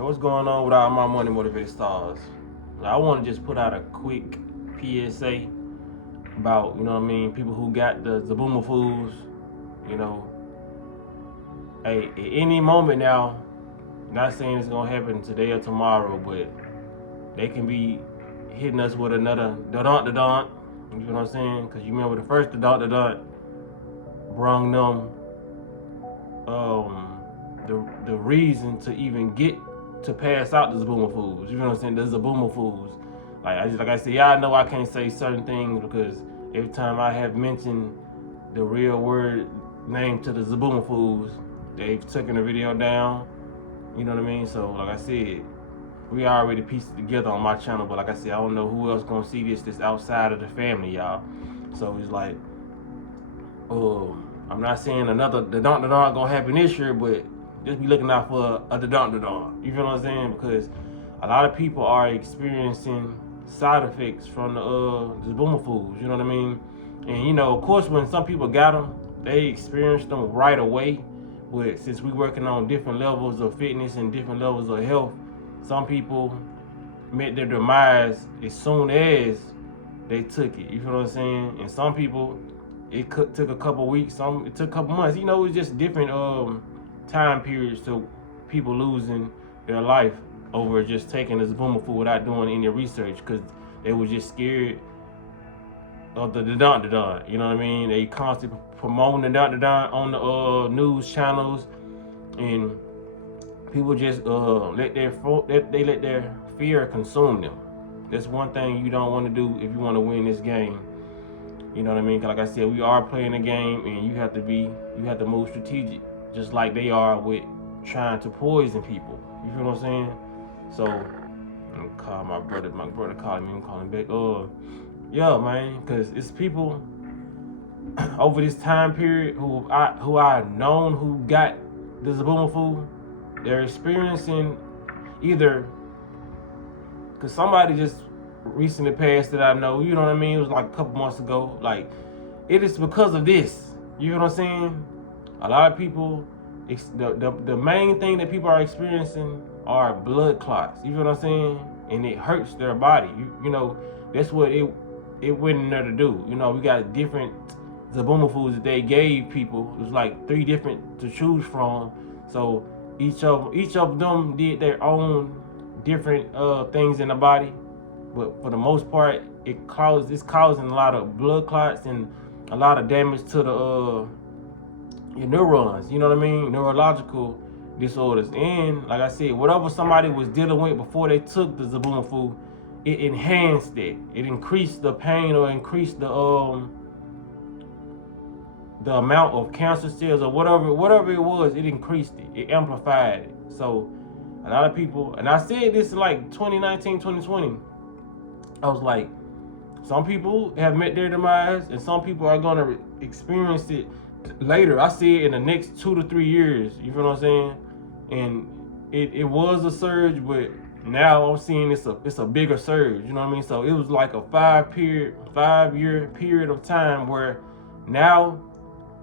Hey, what's going on with all my money motivated stars? I want to just put out a quick PSA about, people who got the Zaboomer fools. You know, hey, at any moment now, not saying it's gonna happen today or tomorrow, but they can be hitting us with another da-dunk. You know what I'm saying? Because you remember the first da-dunk brung them the reason to even get to pass out the Zaboomer foods. You know what I'm saying? The Zaboomer foods. Like I said, y'all know I can't say certain things because every time I have mentioned the real word name to the Zaboomer foods, they've taken the video down. You know what I mean? So like I said, we already pieced it together on my channel, but like I said, I don't know who else gonna see this outside of the family, y'all. So it's like, I'm not saying another the dunk gonna happen this year, but just be looking out for a dunk. You feel what I'm saying? Because a lot of people are experiencing side effects from the boomer foods. You know what I mean? And of course, when some people got them, they experienced them right away. But since we working on different levels of fitness and different levels of health, some people met their demise as soon as they took it. You feel what I'm saying? And some people, it took a couple weeks. Some it took a couple months. It's just different time periods to people losing their life over just taking this boomer food without doing any research because they were just scared of the dun. You know what I mean? They constantly promoting the dun on the news channels, and people just let their fear consume them. That's one thing you don't want to do if you want to win this game. You know what I mean? Like I said, we are playing a game, and you have to move strategic, just like they are with trying to poison people. You feel what I'm saying? So, I'm gonna call my brother. My brother called me. I'm calling back. Yeah, man, because it's people over this time period who I've known who got the Zaboomer food. They're experiencing either because somebody just recently passed that I know. You know what I mean? It was like a couple months ago. Like, it is because of this. You know what I'm saying? A lot of people, the main thing that people are experiencing are blood clots. You know what I'm saying? And it hurts their body. That's what it went in there to do. We got different Zaboomer foods that they gave people. It was like 3 different to choose from. So each of them did their own different things in the body. But for the most part, it's causing a lot of blood clots and a lot of damage to the your neurons. You know what I mean? Neurological disorders. And like I said, whatever somebody was dealing with before they took the Zaboomer food, it enhanced it. It increased the pain or increased the amount of cancer cells or whatever it was. It increased it. It amplified it. So a lot of people, and I said this in like 2019, 2020. I was like, some people have met their demise, and some people are gonna experience it later. I see it in the next 2 to 3 years. You feel what I'm saying? And it was a surge, but now I'm seeing it's a bigger surge. You know what I mean? So it was like a 5-year period of time where now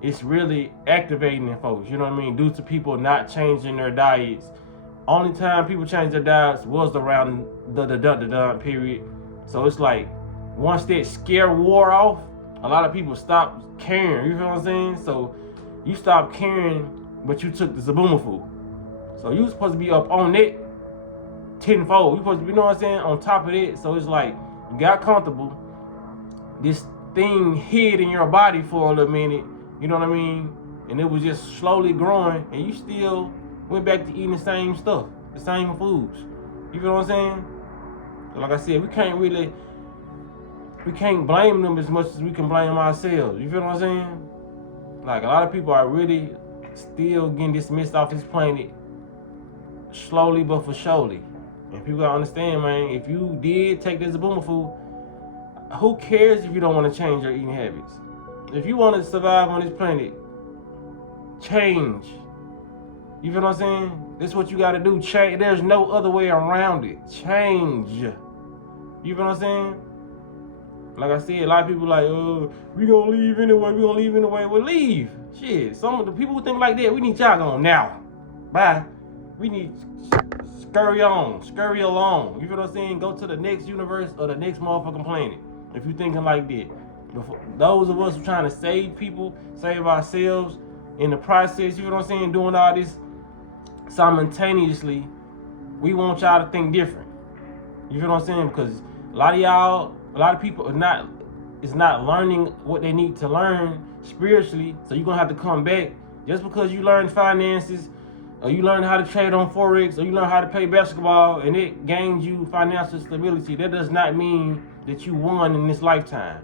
it's really activating in folks. You know what I mean? Due to people not changing their diets. Only time people change their diets was around the period. So it's like once that scare wore off, a lot of people stopped caring. You feel what I'm saying? So you stopped caring, but you took the Zaboomer food. So you supposed to be up on it tenfold. You supposed to be, you know what I'm saying, on top of it. So it's like you got comfortable. This thing hid in your body for a little minute. You know what I mean? And it was just slowly growing, and you still went back to eating the same stuff, the same foods. You feel what I'm saying? Like I said, we can't blame them as much as we can blame ourselves. You feel what I'm saying? Like, a lot of people are really still getting dismissed off this planet slowly but for surely. And people gotta understand, man, if you did take this Zaboomer food, who cares if you don't want to change your eating habits? If you want to survive on this planet, change. You feel what I'm saying? This is what you gotta do. Change. There's no other way around it. Change. You feel what I'm saying? Like I said, a lot of people like, we gonna leave anyway. Well, leave. Shit. Some of the people who think like that, we need y'all gone now. Bye. We need scurry on, scurry along. You feel what I'm saying? Go to the next universe or the next motherfucking planet. If you thinking like that. Before, those of us who trying to save people, save ourselves in the process, you feel what I'm saying? Doing all this simultaneously, we want y'all to think different. You feel what I'm saying? Because a lot of people is not learning what they need to learn spiritually. So you're gonna have to come back. Just because you learn finances, or you learn how to trade on Forex, or you learn how to play basketball, and it gains you financial stability, that does not mean that you won in this lifetime.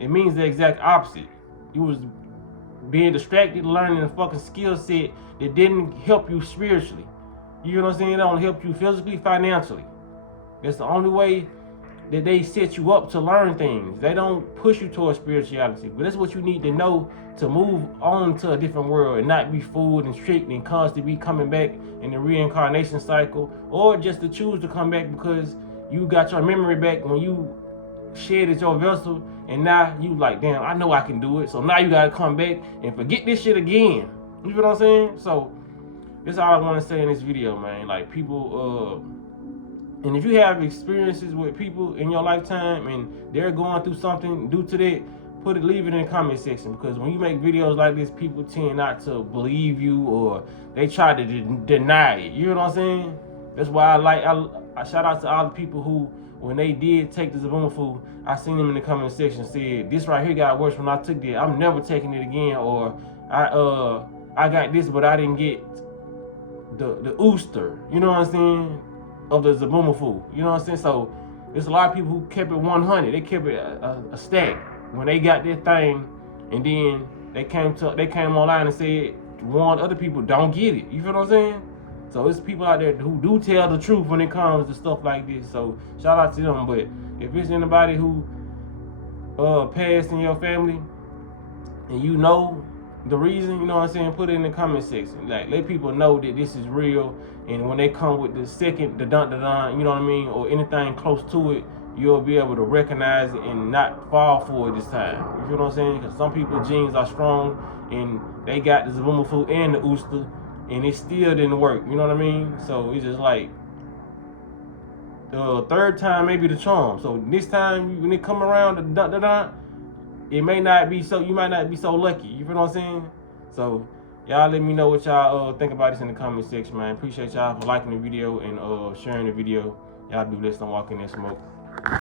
It means the exact opposite. You was being distracted, learning a fucking skill set that didn't help you spiritually. You know what I'm saying? It don't help you physically, financially. That's the only way that they set you up to learn things. They don't push you towards spirituality. But that's what you need to know to move on to a different world and not be fooled and tricked and constantly be coming back in the reincarnation cycle, or just to choose to come back because you got your memory back when you shedded your vessel, and now you like, damn, I know I can do it. So now you gotta come back and forget this shit again. You feel what I'm saying? So that's all I want to say in this video, man. Like, people, and if you have experiences with people in your lifetime and they're going through something due to that, leave it in the comment section, because when you make videos like this, people tend not to believe you, or they try to deny it. You know what I'm saying? That's why I shout out to all the people who, when they did take the Zaboomafoo, I seen them in the comment section said, this right here got worse when I took it. I'm never taking it again, or I got this, but I didn't get the ooster. You know what I'm saying? Of the Zaboomafoo. You know what I'm saying? So there's a lot of people who kept it 100. They kept it a stack when they got their thing, and then they came online and said, warned other people, don't get it. You feel what I'm saying? So it's people out there who do tell the truth when it comes to stuff like this. So shout out to them. But if it's anybody who passed in your family and you know the reason, you know what I'm saying, put it in the comment section. Like, let people know that this is real. And when they come with the second, the dun-dun-dun, you know what I mean, or anything close to it, you'll be able to recognize it and not fall for it this time. You feel what I'm saying? Because some people's genes are strong and they got the Zaboomafoo and the ooster, and it still didn't work. You know what I mean? So it's just like, the third time may be the charm. So this time when it come around, the dun-dun-dun, it may not be so, you might not be so lucky. You feel what I'm saying? So y'all let me know what y'all think about this in the comment section, man. Appreciate y'all for liking the video and sharing the video. Y'all be blessed. I'm walking in smoke.